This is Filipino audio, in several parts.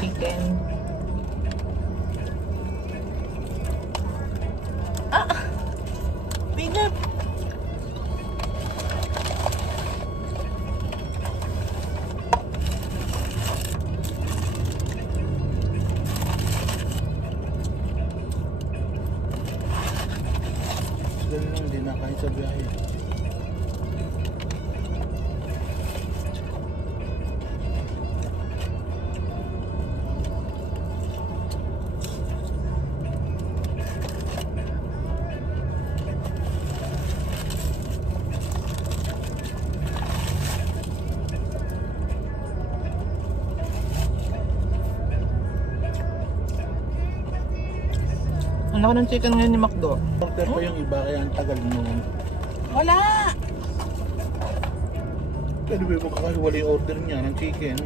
chicken. Ah! Pinap! Ganun lang, hindi nakain sa biyahe. Ano ko ng chicken ngayon ni Macdo? Order pa yung iba kaya ang tagal mo. Wala! Pwede ba yung makakahiwala yung order niya ng chicken?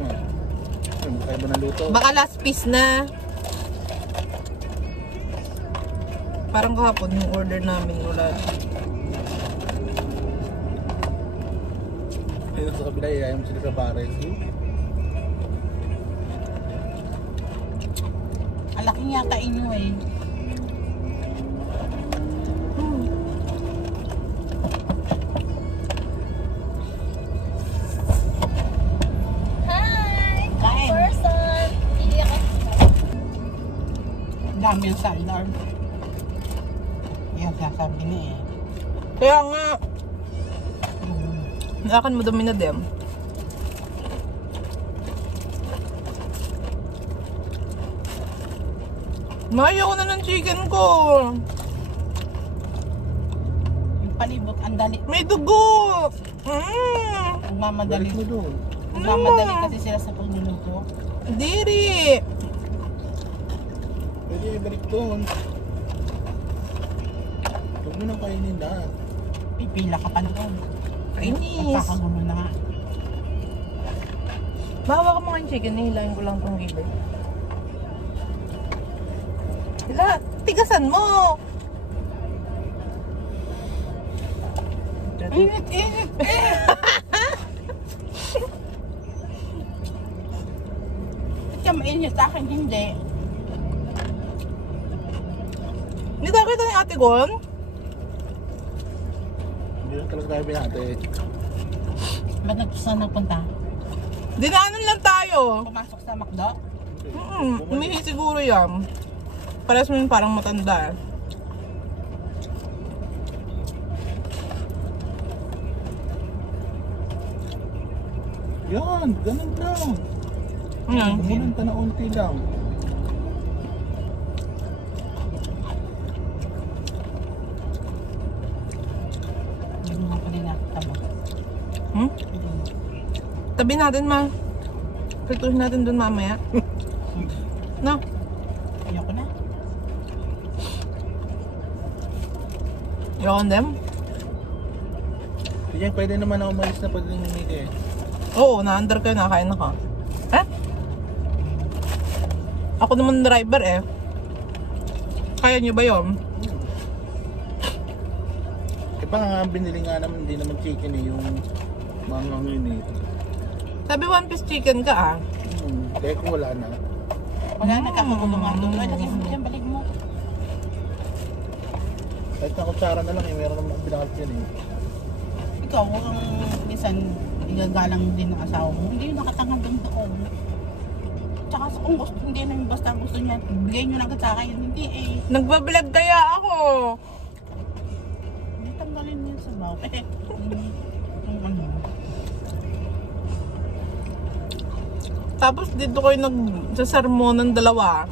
Ano, kaya ba ng luto? Baka last piece na. Parang kahapon yung order namin wala. Ayun sa kabila, ayaw mo sila sa pares. Alaki yata inyo eh. Dami yung salad. Yan sasabi niya eh. Kaya nga, akin mo dami na din. Mayo ko na ng chicken ko. Yung palibot, ang dali. May dugo. Nagmamadali. Balik mo doon. Nagmamadali kasi sila sa pagluluto. Diri. Pwede ibalik doon. Huwag mo nang kainin lahat. Pipila ka pa doon. Kainis. Nagkakagulo na nga. Bawa ka mga chicken, nihilahin ko lang itong gilid. Hila, tigasan mo! Init, init! Ba't ka mainit sa akin? Hindi. Hindi tayo kita ni Ate Gon? Hindi lang talaga tayo binate. Ba't saan nagpunta? Dinaanan lang tayo. Pumasok sa McDo? Umihi siguro yan. Parehas mo yung parang matanda. Yan, ganun lang. Bumunanta na unti lang. Hindi mo pa rin nakataba. Tabi natin, ma. Prituhin natin dun mamaya. No? Ayoko na. Ayoko them? Sige, pwede naman ako umalis na pag lumimili eh. Oo, na-under kayo, nakain ako. Eh? Ako naman driver eh. Kaya nyo ba yun? Eh pa nga, binili nga naman, hindi naman chicken eh, yung mangang yun eh. Sabi 1 piece chicken ka ah. Kaya kung wala na. Wala, nagkakagulo nga doon. Ay, lagay mo dyan, balik mo. Kahit na kutsara na lang eh, meron naman akong binakat yan eh. Ikaw, ang minsan, igagalang din ng asawa mo. Hindi yung nakatanggal doon doon. Tsaka kung gusto, hindi na yung basta gusto niya, bigay nyo na agad sa akin. Hindi eh. Nagbablog kaya ako. Hindi tanggalin mo yun sa baw. Yung ano. Tapos dito kayo nagsasarmon ng dalawa.